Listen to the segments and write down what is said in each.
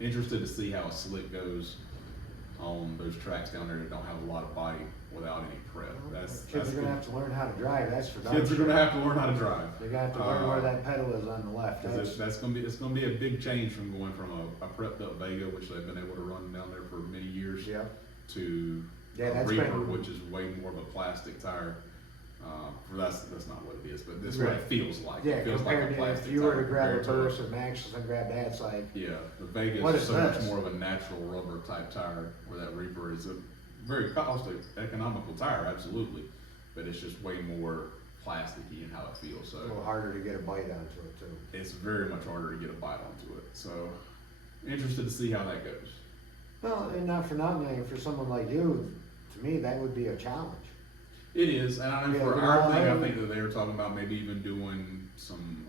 interested to see how a slick goes on those tracks down there that don't have a lot of bite without any prep. Kids are gonna have to learn how to drive. That's for darn Kids are sure. gonna have to learn how to drive. They're gonna have to learn where that pedal is on the left. It's gonna be a big change from going from a prepped up Vega, which they've been able to run down there for many years, to a Reaper, which is way more of a plastic tire. That's not what it is, but this is what it feels like. Yeah, it feels like a compared to plastic if you were to tire grab a Burris or Maxxis and grab that, it's like, yeah, the Vega what is is so this? much more of a natural rubber type tire, where that Reaper is a very cost economical tire, absolutely, but it's just way more plasticky in how it feels. So a little harder to get a bite onto it too. it's very much harder to get a bite onto it. So interested to see how that goes. Well, and not for nothing, for someone like you, to me, that would be a challenge. It is, and I know Yeah, for you our know, thing, I think that they were talking about maybe even doing some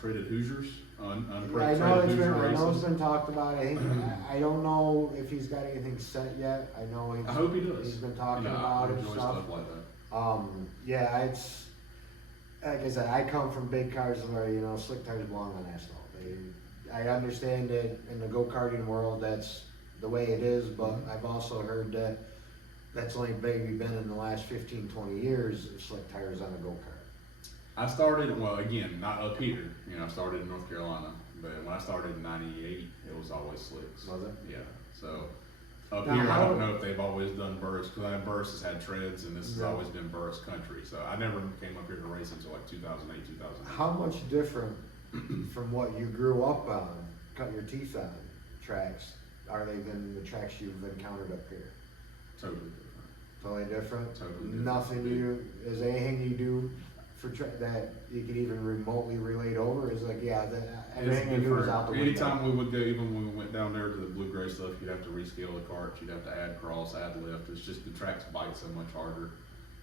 traded Hoosiers, unprepped I know traded it's been, Hoosier I know it's races. been talked about. I don't know if he's got anything set yet. I know I hope he does. he's been talking Yeah, about I it and enjoy stuff. stuff like that. Yeah, it's like I said, I come from big cars where slick tires belong on asphalt. I understand that in the go-karting world, that's the way it is, but I've also heard that that's only maybe been in the last 15, 20 years of slick tires on a go-kart. I started, well, again, not up here. I started in North Carolina, but when I started in '98, it was always slicks. Was it? Yeah. So up Now, here, I don't know if they've always done Burris, because I know Burris has had treads, and this has always been Burris country. So I never came up here to race until like 2008, 2009. How much different from what you grew up on, cut your teeth on tracks, are they than the tracks you've encountered up here? Totally different. Totally different? Totally different. Nothing is anything you do for that you could even remotely relate over? Is like, everything you do is out the window. Anytime we would go, even when we went down there to the blue gray stuff, you'd have to rescale the cart, you'd have to add cross, add lift. It's just the tracks bite so much harder.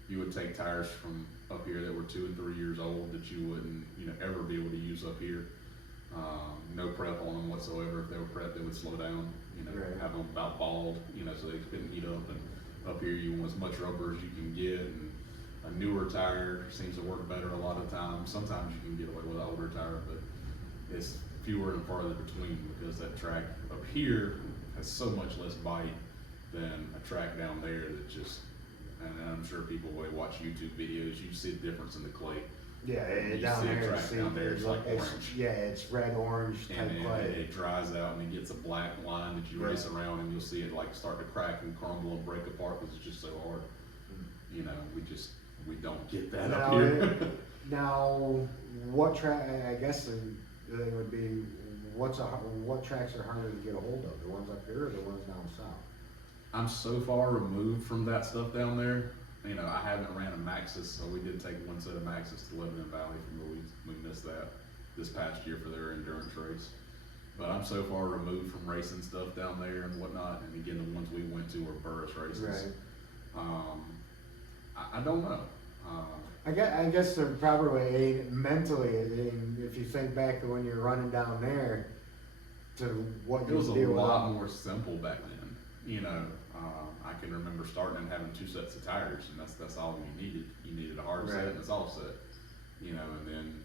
You would take tires from up here that were 2 and 3 years old that you wouldn't, ever be able to use up here. No prep on them whatsoever. If they were prepped, they would slow down. Have them about bald, so they couldn't heat up. And up here, you want as much rubber as you can get. And a newer tire seems to work better a lot of times. Sometimes you can get away with an older tire, but it's fewer and farther between, because that track up here has so much less bite than a track down there that just, and I'm sure people will watch YouTube videos, you see the difference in the clay. Yeah, You down see a there, track down there, it's like orange. Yeah, it's red orange type And clay. it dries out and it gets a black line that you race around, and you'll see it like start to crack and crumble and break apart because it's just so hard. We don't get that up here. Now, what track? I guess they would be. What tracks are harder to get a hold of? The ones up here or the ones down south? I'm so far removed from that stuff down there. I haven't ran a Maxxis, so we did take one set of Maxxis to Lebanon Valley from where we missed that this past year for their endurance race. But I'm so far removed from racing stuff down there and whatnot. And again, the ones we went to were Burris races. Right. I don't know. I guess the proper way, mentally, if you think back to when you're running down there, to what It was a deal lot with. more simple back then. I can remember starting and having 2 sets of tires, and that's all you needed. You needed a hard set and a soft set. And then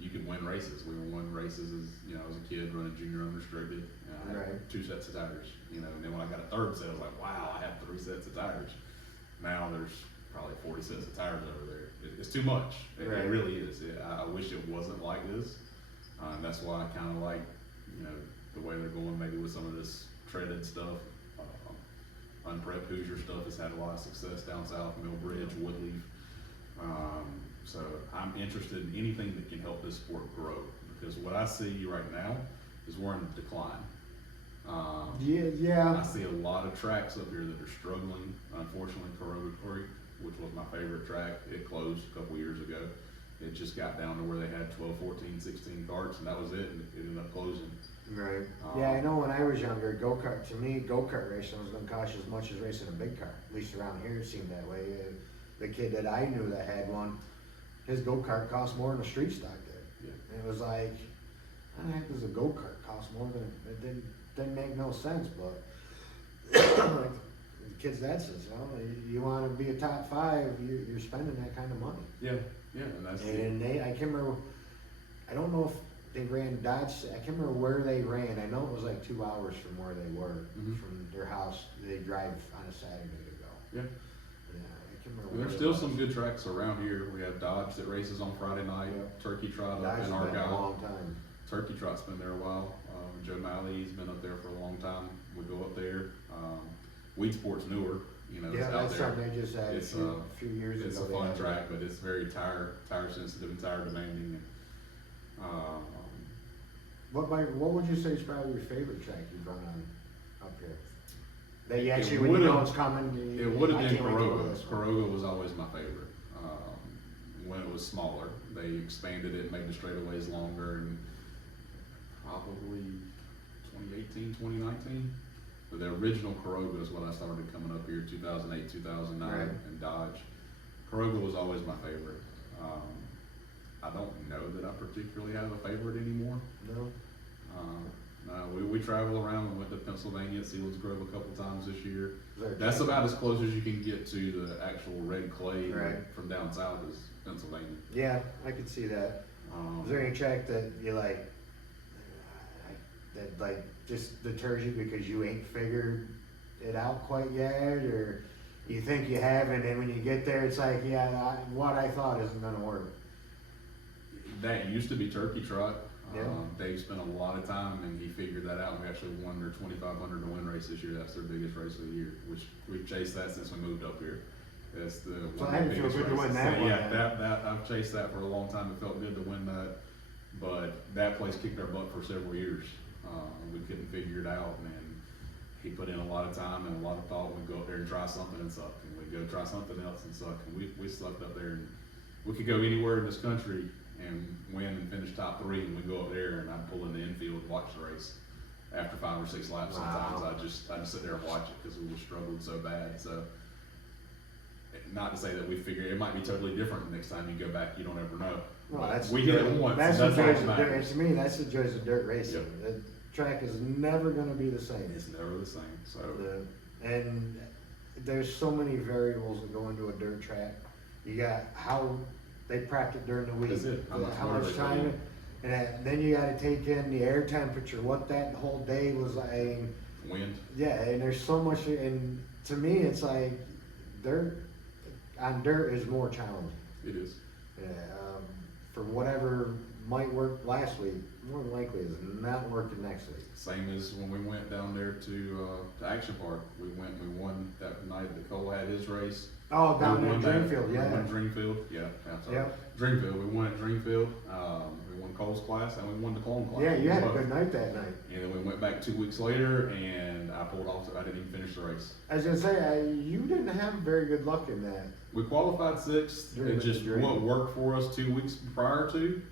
you could win races. We were winning races as a kid running junior unrestricted. I had 2 sets of tires. And then when I got a 3rd set, I was like, wow, I have 3 sets of tires. Now there's probably 40 sets of tires over there. It's too much. It really is. I wish it wasn't like this. That's why I kind of like, the way they're going maybe with some of this treaded stuff. Unprepped Hoosier stuff has had a lot of success down south, Millbridge, Woodleaf. So I'm interested in anything that can help this sport grow, because what I see right now is we're in decline. I see a lot of tracks up here that are struggling. Unfortunately, Corroded Creek, which was my favorite track, it closed a couple years ago. It just got down to where they had 12, 14, 16 carts, and that was it, and it ended up closing. Right. I know when I was younger, go-kart racing was going to cost you as much as racing a big car. At least around here it seemed that way. The kid that I knew that had one, his go-kart cost more than a street stock did. And it was like, how the heck does a go-kart cost more than it didn't make no sense, but like the kid's dad says, you want to be a top 5, you're spending that kind of money. Yeah, and that's And I can't remember, I don't know if they ran Dodge, I can't remember where they ran, I know it was like 2 hours from where they were, Mhm. from their house, they drive on a Saturday to go. Yeah. Yeah, I can't remember. There's where still it was. some good tracks around here. We have Dodge that races on Friday night, Yep. Turkey Trot Dodge up has in been a Argyle. long time. Turkey Trot's been there a while. Joe Malley's been up there for a long time. We go up there. Weed Sport's newer, you know, Yeah, it's out that's there. something they just had a It's, few years ago. It's a they fun had. track, but it's very tire sensitive and tire demanding. What would you say is probably your favorite track you've run on up here? That you It actually, when you know would've- it's coming, It would have I been can't wait to go to Coroga. this one. Coroga was always my favorite. When it was smaller, they expanded it, made the straightaways longer, and probably 2018, 2019. But the original Coroga is when I started coming up here, 2008, 2009, Right. and Dodge. Coroga was always my favorite. I don't know that I particularly have a favorite anymore. No? No, we travel around. We went to Pennsylvania, Sealands Grove a couple times this year. Is there a That's track- about as close as you can get to the actual red clay Right. from down south is Pennsylvania. Yeah, I could see that. Is there any track that you like, that like just deters you because you ain't figured it out quite yet, or you think you have, and then when you get there, it's like, yeah, what I thought isn't gonna work. That used to be Turkey Trot. Yeah. Dave spent a lot of time and he figured that out. We actually won their 2,500 to win race this year. That's their biggest race of the year, which we've chased that since we moved up here. That's the So one I of the feel biggest good to win races. that So, one, yeah, then. that I've chased that for a long time. It felt good to win that, but that place kicked our butt for several years. We couldn't figure it out, and he put in a lot of time and a lot of thought. We'd go up there and try something and suck, and we'd go try something else and suck, and we sucked up there. And we could go anywhere in this country and win and finish top 3, and we go up there and I'd pull in the infield and watch the race. After 5 or 6 laps, sometimes Wow. I'd just sit there and watch it because we were struggling so bad. So, not to say that we figure it might be totally different the next time you go back. You don't ever know. Well, But that's we hit it once. That's and the that's joys all of that dirt. matters. To me, that's the joys of dirt racing. Yep. The track is never gonna be the same. It's never the same. So And there's so many variables that go into a dirt track. You got how they practice during the week, That's it. How much how water much they put time, in. and then you gotta take in the air temperature, what that whole day was like. wind. Yeah, and there's so much, and to me, it's like dirt on dirt is more challenging. It is. Yeah, for whatever might work last week, more than likely is not working next week. Same as when we went down there to Action Park. We won that night that Cole had his race. Oh, down We there in won that. Dreamfield, We won yeah. Dreamfield, yeah, I'm sorry. Yep. Dreamfield, we won at Dreamfield, we won Cole's class, and we won the clone class. Yeah, you had a Both. good night that night. And then we went back 2 weeks later, and I pulled off, I didn't even finish the race. I was gonna say, you didn't have very good luck in that. We qualified 6th, Dream it just, is a dream. what worked for us 2 weeks prior to,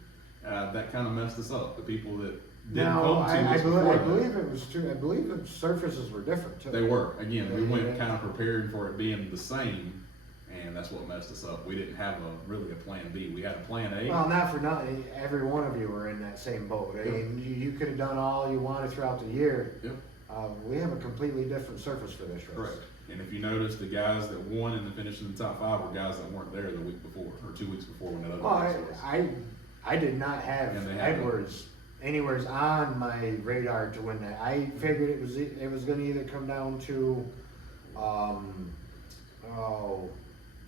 that kinda messed us up. The people that didn't No, come 2 I weeks before that. believe it was true, I believe the surfaces were different too. They were, again, we went Yeah. kinda prepared for it being the same, and that's what messed us up. We didn't have really a plan B. We had a plan A. Well, not for nothing, every one of you were in that same boat. I mean, you could have done all you wanted throughout the year. Yep. We have a completely different surface for this race. Correct. And if you notice, the guys that won and finished in the top 5 were guys that weren't there the week before, or 2 weeks before when that other Well, race was. I did not have And they had Edwards anywheres on my radar to win that. I figured it was gonna either come down to,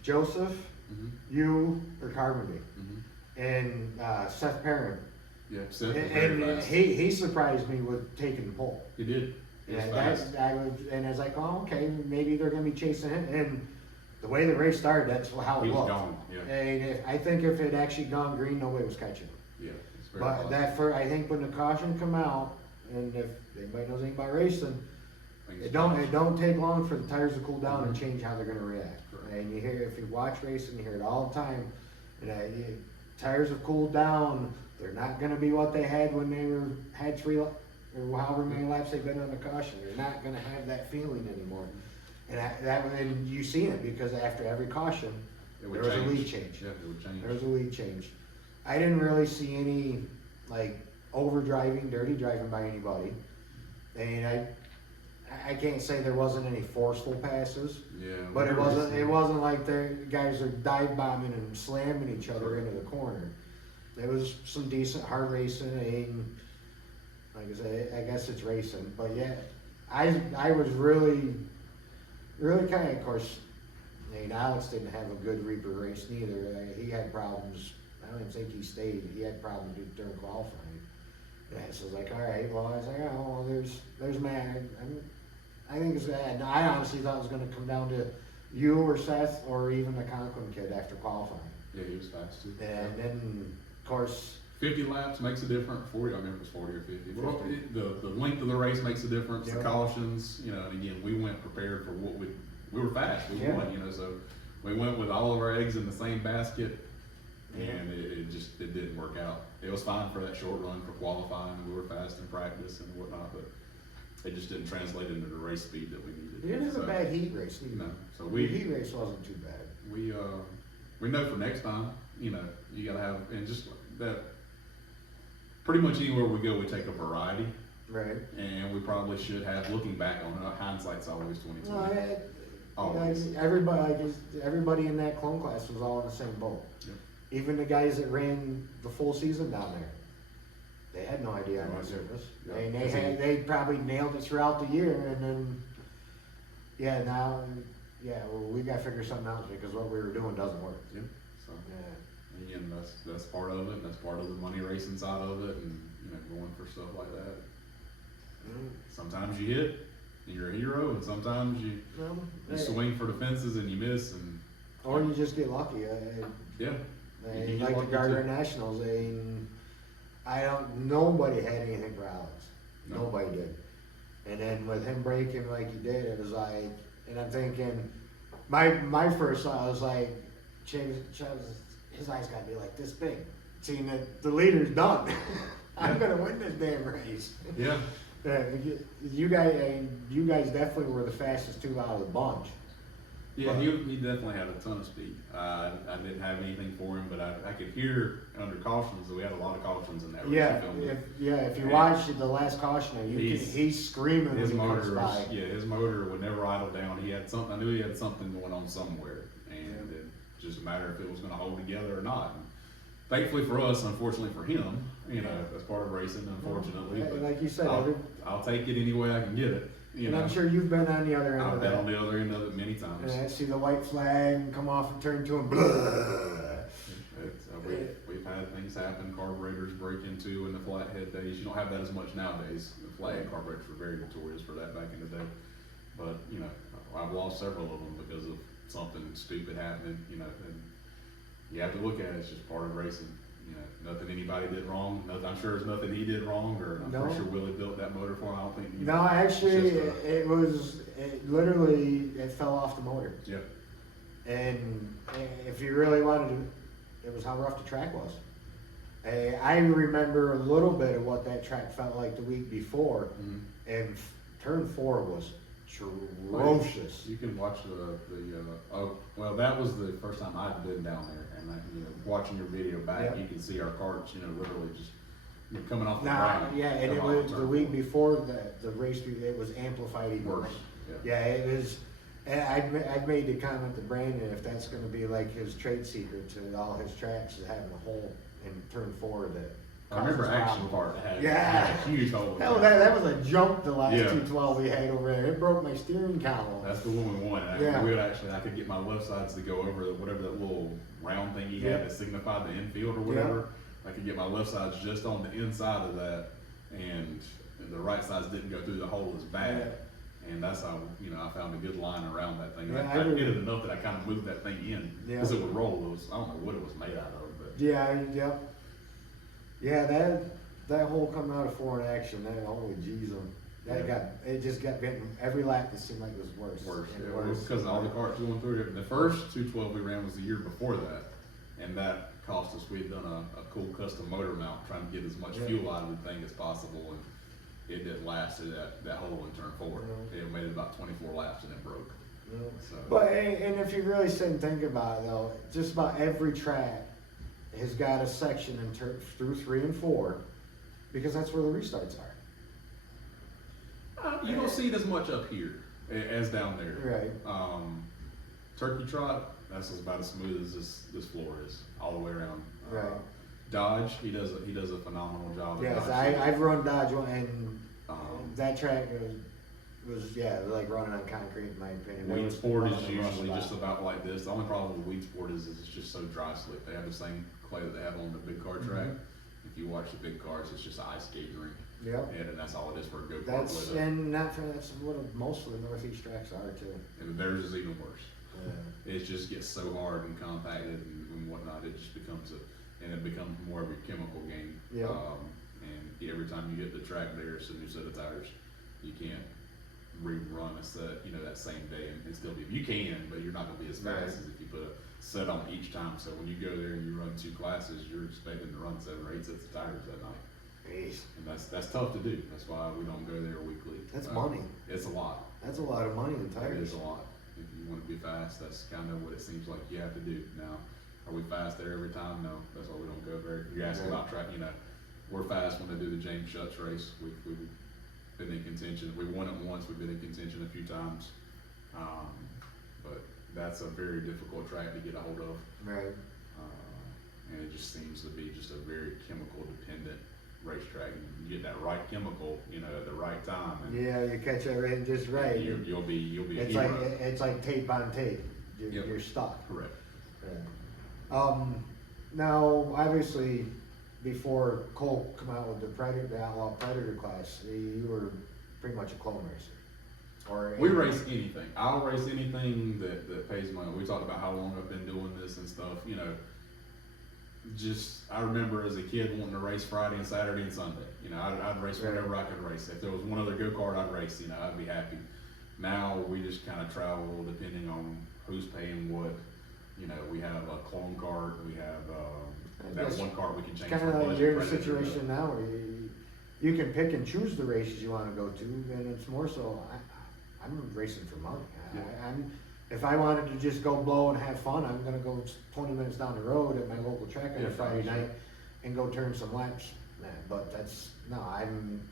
Joseph, Mhm. you, or Carmody, Mhm. and, Seth Perrin. Yeah, Seth was very And fast. he surprised me with taking the pole. He did. He was Yeah, fast. and I was like, oh, okay, maybe they're gonna be chasing him, and the way the race started, that's how He it was looked. gone, yeah. And I think if it actually gone green, nobody was catching him. Yeah, it's very But close. I think when the caution come out, and if anybody knows anything about racing, Things it don't change. take long for the tires to cool down and Mhm. change how they're gonna react. Correct. And you hear, if you watch racing, you hear it all the time, tires have cooled down, they're not gonna be what they had when they had 3, or however many laps they've been on the caution, they're not gonna have that feeling anymore. And you seen it, because after every caution, It there would was a change. lead change. Yeah, it would change. There was a lead change. I didn't really see any, like, over driving, dirty driving by anybody. And I can't say there wasn't any forceful passes, Yeah. but it whatever wasn't like the guys are dive bombing and slamming each other into the corner. it was some decent hard racing, and like I say, I guess it's racing, but yeah, I was really kind of course, I mean, Alex didn't have a good Reaper race neither. He had problems. I don't even think he stayed. He had problems during qualifying. Yeah, so I was like, all right, well, I was like, oh, well, there's Matt. I think it's bad. I honestly thought it was going to come down to you or Seth or even the Conklin kid after qualifying. Yeah, he was fast too. And then, of course, 50 laps makes a difference. 40, I remember it was 40 or 50. Well, 50. the length of the race makes a difference. Yep. The cautions, you know, and again, we went prepared for what we were fast. We Yeah. won, you know, so we went with all of our eggs in the same basket, Yeah. and it didn't work out. It was fine for that short run for qualifying. We were fast in practice and whatnot, but it just didn't translate into the race speed that we needed. it didn't have So, a bad heat race either. No, so The heat race wasn't too bad. we know for next time, you know, you gotta have, and just that, pretty much anywhere we go, we take a variety, Right. and we probably should have, looking back on it, hindsight's always 20/20. No, Always. everybody in that clone class was all in the same boat. Yep. Even the guys that ran the full season down there, they had no idea on No that idea. surface. Yeah. And That's it. they probably nailed it throughout the year, and then, yeah, now, yeah, well, we gotta figure something out because what we were doing doesn't work. Yep, so, Yeah. again, that's part of it, that's part of the money racing side of it, and, you know, going for stuff like that. Sometimes you hit, and you're a hero, and sometimes you Well, swing for the fences and you miss, and, or you just get lucky. yeah. They You get like the lucky Gardner too. Nationals. Nobody had anything for Alex. No. Nobody did. And then with him breaking like he did, it was like, and I'm thinking, my first thought, I was like, Chavis, his eyes gotta be like this big, seeing that the leader's done. I'm gonna win this damn race. Yeah, You guys definitely were the fastest two out of the bunch. yeah, he definitely had a ton of speed. I didn't have anything for him, but I could hear under cautions, we had a lot of cautions in that race. Yeah, He filmed it. if you And watch the last caution, he's screaming when His he comes motor, by. his motor would never idle down. He had something. I knew he had something going on somewhere, and it just a matter if it was going to hold together or not. And thankfully for us, unfortunately for him, you know, that's part of racing. Unfortunately, but Like you said, I'll take it any way I can get it. You and know, I'm sure you've been on the other end I've of been that. on the other end of it many times. And I see the white flag come off and turn to him. We've had things happen, carburetors break into in the flathead days. You don't have that as much nowadays. The flathead carburetors were very notorious for that back in the day. But, you know, I've lost several of them because of something stupid happening, you know, and you have to look at it, it's just part of racing. You know, nothing anybody did wrong. I'm sure there's nothing he did wrong, or I'm No. pretty sure Willie built that motor for him. I don't think. No, actually, It's just it literally, it fell off the motor. yeah. And if you really wanted to, it was how rough the track was. I remember a little bit of what that track felt like the week before, Mhm. and turn 4 was atrocious. You can watch that was the first time I'd been down there, and watching your video back, Yeah. you can see our carts, literally just coming off the Nah, ground. yeah, and it coming off was the the turn week four. before the race, it was amplified even Worse, worse. yeah. Yeah, it was, and I'd made the comment to Brandon, if that's gonna be like his trade secret to all his tracks, is having a hole in turn 4 that. I remember causes Action problems. Part had Yeah. a huge hole. in Hell, it. that was a jump the last Yeah. 212 we had over there. It broke my steering column. That's the one we won. And Yeah. I could get my left sides to go over whatever that little round thing he Yeah. had that signified the infield or whatever. I could get my left sides just on the inside of that, and the right sides didn't go through the hole as bad. And that's how, I found a good line around that thing. Yeah, I hit it enough that I kind of moved that thing in, Yeah. because it would roll. I don't know what it was made out of, but. Yep. Yeah, that hole coming out of 4 in action, holy jeez, it just got getting, every lap it seemed like it was worse. Worse, and yeah, worse. because of all the carts going through it. The first 212 we ran was the year before that, and that cost us, we had done a cool custom motor mount, trying to get as much Yeah. fuel out of the thing as possible, and it didn't last through that hole in turn 4. No. It made it about 24 laps and it broke. No. So, But, and if you really sit and think about it though, just about every track has got a section through 3 and 4, because that's where the restarts are. you don't see it as much up here as down there. Right. Turkey Trot, that's about as smooth as this floor is, all the way around. Right. Dodge, he does a phenomenal job. at Yes, Dodge. I've run Dodge one, and Um, that track was like running on concrete in my opinion. It Weed was Sport is running rough usually just spot. about like this. The only problem with Weed Sport is it's just so dry slick. They have the same clay that they have on the big car track. If you watch the big cars, it's just an ice skating rink. Yep. And that's all it is for a go-kart That's with it. and not for that's what most of the Northeast tracks are too. And theirs is even worse. Yeah. It just gets so hard and compacted and whatnot, it just becomes and it becomes more of a chemical game. Yeah. And every time you hit the track there, it's a new set of tires. You can't rerun a set, that same day and still be, you can, but you're not gonna be as fast Right. as if you put a set on each time. So when you go there and you run 2 classes, you're expecting to run 7 or 8 sets of tires that night. Jeez. And that's tough to do. That's why we don't go there weekly. That's money. It's a lot. That's a lot of money in It tires. is a lot. If you want to be fast, that's kind of what it seems like you have to do. Now, are we fast there every time? No, that's why we don't go very. You're asking about track. We're fast when they do the James Shuts race. We've been in contention. We won it once. We've been in contention a few times, but that's a very difficult track to get a hold of. Right. And it just seems to be just a very chemical dependent racetrack. You get that right chemical, at the right time, and Yeah, you catch everything just right. you'll be a It's hero. like it's like tape on tape. Yep. You're stuck. Correct. Yeah. Now obviously, before Cole come out with the Outlaw Predator class, you were pretty much a clone racer. Or We race anything. I'll race anything that pays money. We talked about how long I've been doing this and stuff. I remember as a kid wanting to race Friday and Saturday and Sunday. I'd race Right. whenever I could race. If there was one other go-kart, I'd race. I'd be happy. Now we just kind of travel depending on who's paying what. We have a clone cart. We have that Yes. one cart we can change. Kind from of like budget you're in a Predator to- situation now where you can pick and choose the races you want to go to, and it's more so I'm racing for money. Yeah. If I wanted to just go blow and have fun, I'm gonna go 20 minutes down the road at my local track on Yeah, a Friday sure. night and go turn some laps. But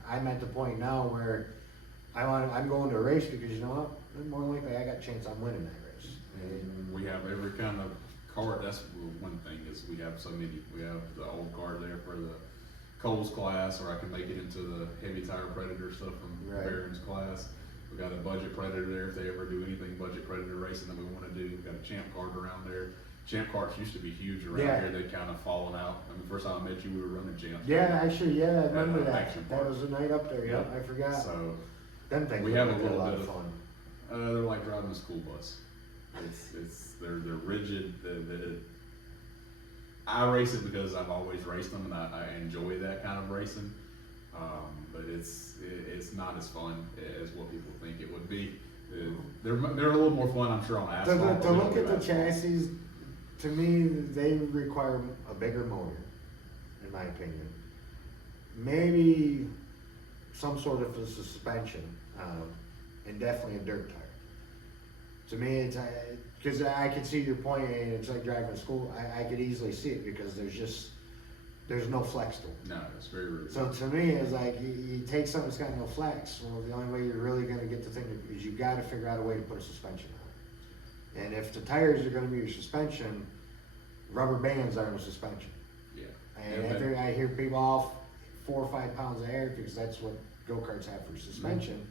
I'm at the point now where I'm going to a race because you know what? More likely I got a chance I'm winning that race. And we have every kind of cart. That's one thing is we have so many. We have the old cart there for the Coles class, or I can make it into the heavy tire Predator stuff from Right. Barron's class. We got a budget Predator there if they ever do anything budget Predator racing that we want to do. We got a Champ cart around there. Champ carts used to be huge around Yeah. here. They've kind of fallen out. First time I met you, we were running Champs. Yeah, actually, I remember an that. action That park. was the night up there. Yep, I forgot. So Them things we look have a like they're little lot bit of of- fun. they're like driving a school bus. They're rigid. I race it because I've always raced them and I enjoy that kind of racing. But it's not as fun as what people think it would be. They're a little more fun, I'm sure, on asphalt. To but we look don't at do the asphalt. chassis, to me, they require a bigger motor, in my opinion. Maybe some sort of a suspension, and definitely a dirt tire. To me, it's, because I can see your point, and it's like driving to school, I could easily see it because there's no flex to it. No, it's very rude. So to me, it's like you take something that's got no flex. Well, the only way you're really going to get the thing is you got to figure out a way to put a suspension on it. And if the tires are going to be your suspension, rubber bands aren't a suspension. Yeah. And I hear people off 4 or 5 pounds of air because that's what go-karts have for suspension.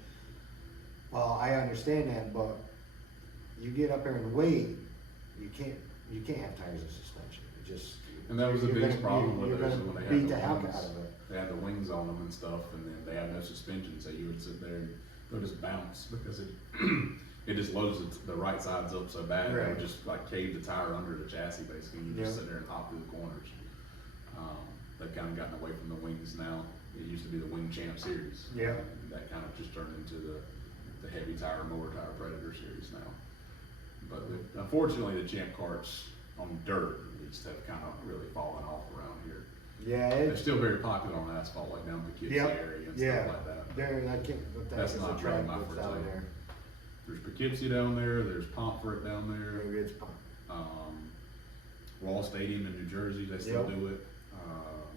Well, I understand that, but you get up there and weigh, you can't have tires of suspension. It just And that was the you're biggest gonna- problem you're with those gonna when they beat had the the heck wings. out of it. They had the wings on them and stuff, and then they had no suspension, so you would sit there and they'll just bounce because it it just loads the right sides up so bad. It Right. would just like cave the tire under the chassis basically. You just Yeah. sit there and hop through the corners. They've kind of gotten away from the wings now. It used to be the Wing Champ series. Yeah. And that kind of just turned into the heavy tire, motor tire Predator series now. But unfortunately, the Champ carts on dirt at least have kind of really fallen off around here. Yeah, They're still very popular on asphalt, like down in the Poughkeepsie Yep. area and Yeah. stuff like that. I can't, but That's that's not a track really my that's forte. down there. There's Poughkeepsie down there, there's Pomfret down there, Maybe it's pump. Wall Stadium in New Jersey, they still Yep. do it.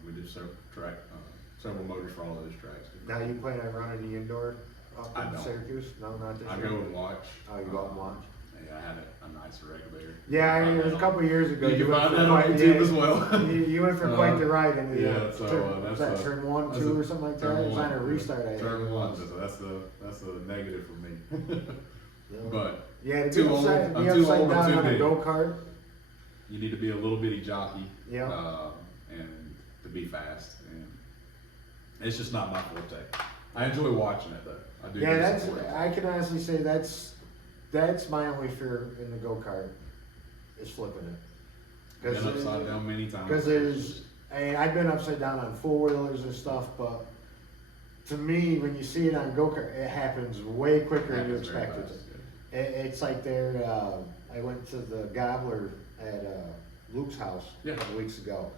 We do several motors for all of those tracks. Now you plan on running the indoor up I in don't. Syracuse? No, not this I year? go and watch. Oh, you go out and watch? Yeah, I had a nice wreck there. Yeah, it was a couple of years ago. You can went find for that on quite- YouTube yeah, as well. You went for quite the ride in the yeah, so, was that's that turn 1, that's 2 a- or something like that? turn It was on a one, restart, I think. Turn one, so that's a negative for me. Yeah. But Yeah, to too be old- upside, I'm be too upside old or down too on a big. go-kart. you need to be a little bitty jockey, Yeah. and to be fast, and it's just not my forte. I enjoy watching it though. I do. Yeah, do that's, support it. I can honestly say that's my only fear in the go-kart, is flipping it. Been upside down many times. Because there's, I mean, I've been upside down on four-wheelers and stuff, but to me, when you see it on go-kart, it happens way quicker than you Happens very expected. fast, it. It's like I went to the Gobbler at Luke's house a Yeah. couple weeks ago,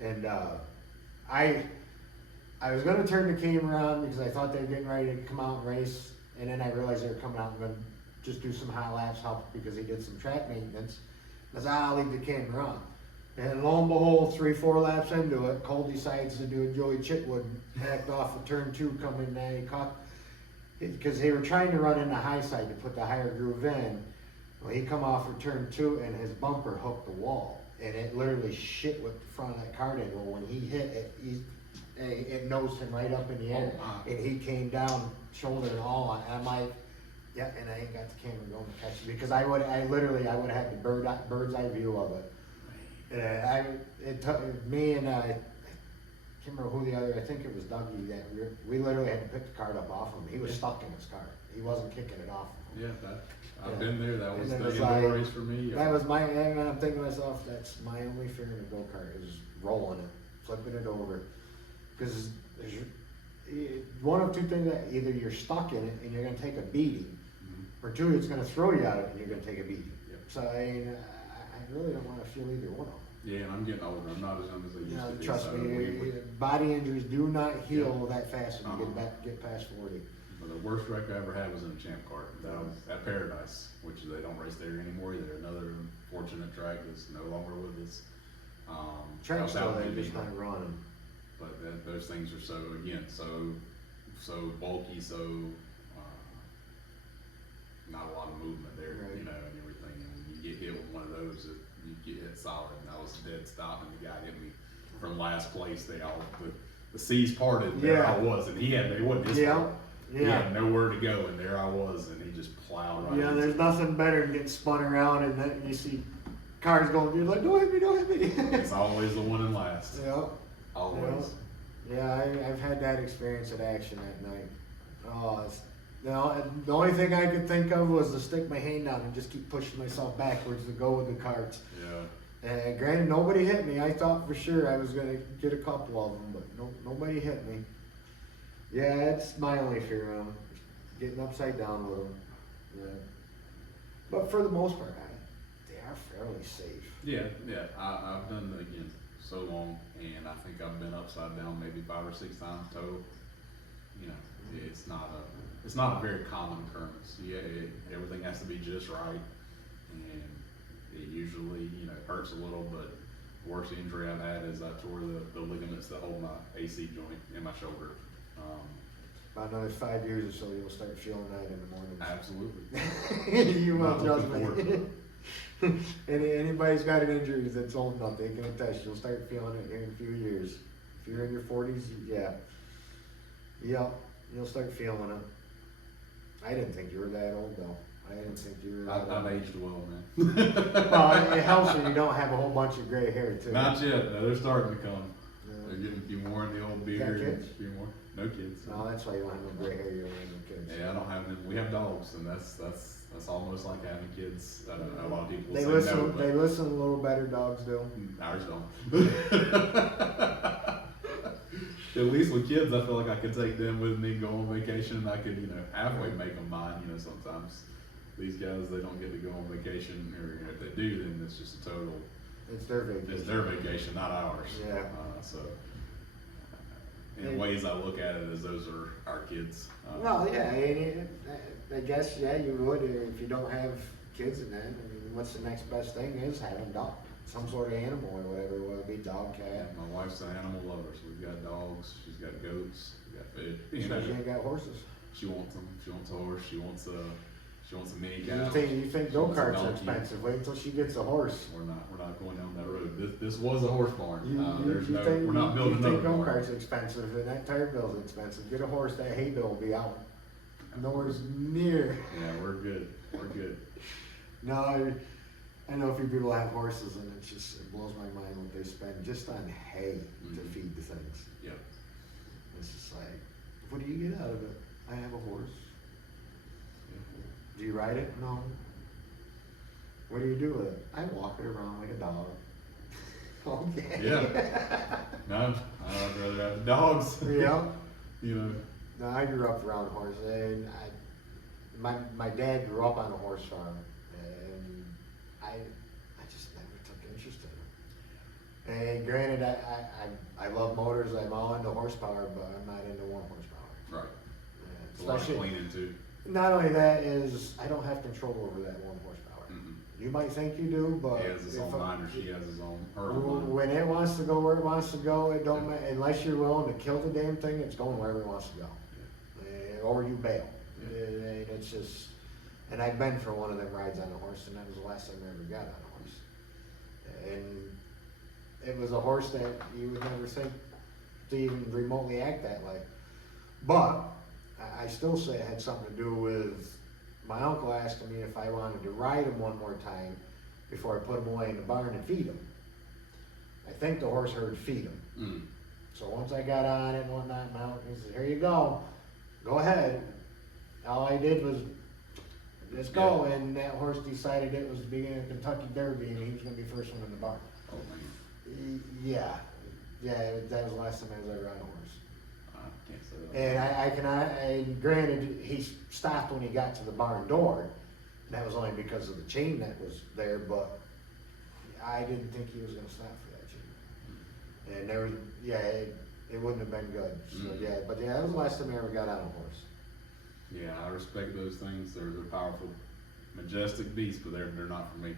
and I was gonna turn the camera on because I thought they were getting ready to come out and race, and then I realized they were coming out and gonna just do some hot laps, help because he did some track maintenance. I said, I'll leave the camera on. And lo and behold, 3-4 laps into it, Cole decides to do a Joey Chitwood, backed off of turn 2 coming in, he caught, because they were trying to run in the high side to put the higher groove in. Well, he come off of turn 2 and his bumper hooked the wall, and it literally shit with the front of that car in. Well, when he hit it, it nosed him right up in the air, Oh, wow. and he came down shoulder and all, and I'm like, yeah, and I ain't got the camera going to catch it, because I would have had the bird's eye view of it. It took me and I can't remember who the other, I think it was Dougie, that we literally had to pick the cart up off him. He was stuck in his car. He wasn't kicking it off. Yeah, I've been there. That was And the it was indoor like- race for me. That was my, and I'm thinking to myself, that's my only fear in a go-kart is rolling it, flipping it over. Because there's one of two things, that either you're stuck in it and you're gonna take a beating, Mhm. or two, it's gonna throw you out of it and you're gonna take a beating. Yep. So I mean, I really don't wanna feel either one of them. Yeah, and I'm getting older. I'm not as young as I used You know, to be. trust so me, body injuries do not heal that fast when you get past 40. But the worst wreck I ever had was in a champ car. That was at Paradise, which they don't race there anymore either. Another unfortunate track that's no longer with us. That Track's was still out there, in just Geneva. not running. But those things are so bulky, so not a lot of movement there, Right. you know, and everything. And when you get hit with one of those, you get hit solid. And I was dead stop, and the guy hit me from last place. The seas parted, and there Yeah. I was, and it wasn't his Yeah, fault. He yeah. had nowhere to go, and there I was, and he just plowed right. Yeah, into there's me. nothing better than getting spun around and then you see cars going, you're like, don't hit me, don't hit me. It's always the one in last. Yeah, Always. yeah, I've had that experience at Action that night. Oh, the only thing I could think of was to stick my hand down and just keep pushing myself backwards to go with the carts. Yeah. And granted, nobody hit me. I thought for sure I was gonna get a couple of them, but nobody hit me. Yeah, that's my only fear of them, getting upside down with them. Yeah. But for the most part, they are fairly safe. Yeah. I've done it again so long, and I think I've been upside down maybe 5 or 6 times total. You know, it's not a very common occurrence. Yeah, everything has to be just right, and it usually, hurts a little. But the worst injury I've had is I tore the ligaments that hold my AC joint in my shoulder. About another 5 years or so, you'll start feeling that in the morning. Absolutely. You will, Not trust looking forward to me. Anybody's got an injury that's old enough, they can attest, you'll start feeling it here in a few years. If you're in your 40s, yeah. Yep, you'll start feeling it. I didn't think you were that old though. I didn't think you were that I've old. aged well, man. Well, it helps when you don't have a whole bunch of gray hair too. Not yet. No, they're starting to come. No. They're getting a few more in the old Got beard. kids? A few more. No kids. No, that's why you don't have no gray hair, you don't have no kids. Yeah, I don't have them. We have dogs, and that's almost like having kids. I don't know. A lot of people They say listen, no, but they listen a little better, dogs do. ours don't. At least with kids, I feel like I could take them with me, go on vacation, and I could, halfway make them mine. Sometimes these guys, they don't get to go on vacation, or if they do, then it's just a total. It's their vacation. It's their vacation, not ours. Yeah. In ways I look at it as those are our kids. Well, yeah, I guess, yeah, you would if you don't have kids in that. I mean, what's the next best thing is having dog, some sort of animal or whatever, whether it be dog, Yeah, cat. my wife's an animal lover, so we've got dogs, she's got goats, we got fish. Especially ain't got horses. She wants them. She wants a horse. She wants a mini You cow. think She wants a go-karts are donkey. expensive, wait until she gets a horse. We're not going down that road. This was a horse barn. You We're not building you think another barn. go-karts are expensive, and that tire bill's expensive, get a horse, that hay bill will be out. Nowhere near. Yeah, we're good. We're good. No, I know a few people have horses, and it blows my mind what they spend just on hay to Mhm. feed the things. Yep. It's just like, what do you get out of it? I have a horse. Do you ride it? No. What do you do with it? I walk it around like a dog. Okay. Yeah. No, I'd rather have the dogs. Yeah. You know. No, I grew up around horses, and my dad grew up on a horse farm, and I just never took interest in it. And granted, I love motors, I'm all into horsepower, but I'm not into 1 horsepower. Right. It's a lot of cleaning too. Not only that is, I don't have control over that 1 horsepower. Mm-mm. You might think you do, but. He has his own mind, or she has his own, her own mind. When it wants to go where it wants to go, it don't matter, unless you're willing to kill the damn thing, it's going wherever it wants to go. Or you bail. Yeah. And it's just, and I've been for one of them rides on a horse, and that was the last time I ever got on a horse. And it was a horse that you would never think to even remotely act that way. But I still say it had something to do with my uncle asking me if I wanted to ride him one more time before I put him away in the barn and feed him. I think the horse heard feed him. Mm. So once I got on it and whatnot, mount, he said, here you go, go ahead. All I did was, let's go, and that horse decided it was the beginning of Kentucky Derby, and he was gonna be first one in the barn. Oh man. Yeah, that was the last time I was ever on a horse. I can't say that. And and granted, he stopped when he got to the barn door, and that was only because of the chain that was there, but I didn't think he was gonna stop for that chain. And there was, it wouldn't have been good, so Mm. that was the last time I ever got on a horse. Yeah, I respect those things. They're powerful, majestic beasts, but they're not for me.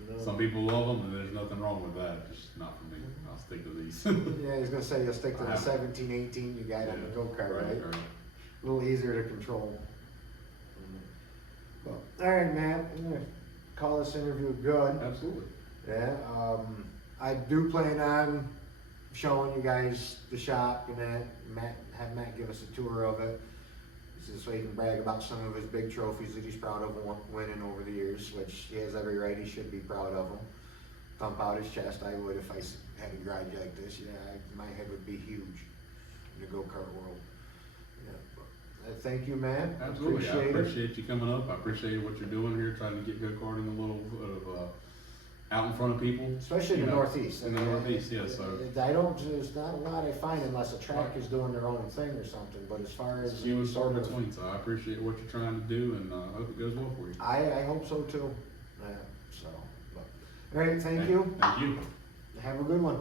You know? Some people love them, and there's nothing wrong with that. Just not for me. I'll stick to these. Yeah, I was gonna say, you'll stick to the 17, 18 you got on the go-kart, right? A little easier to control. Well, all right, Matt, I'm gonna call this interview good. Absolutely. Yeah, I do plan on showing you guys the shop and that, have Matt give us a tour of it. So he can brag about some of his big trophies that he's proud of winning over the years, which he has every right, he should be proud of them. Thump out his chest, I would if I had a garage like this, my head would be huge in the go-kart world. Yeah, but, thank you, Matt. Absolutely. I appreciate you coming up. I appreciate what you're doing here, trying to get go-karting a little out in front of people. Especially in the Northeast. In the Northeast, yeah, so. There's not a lot I find unless a track is doing their own thing or something, but as far as. You and far between, so I appreciate what you're trying to do, and hope it goes well for you. I hope so too. Yeah, so, but, all right, thank you. Thank you. Have a good one.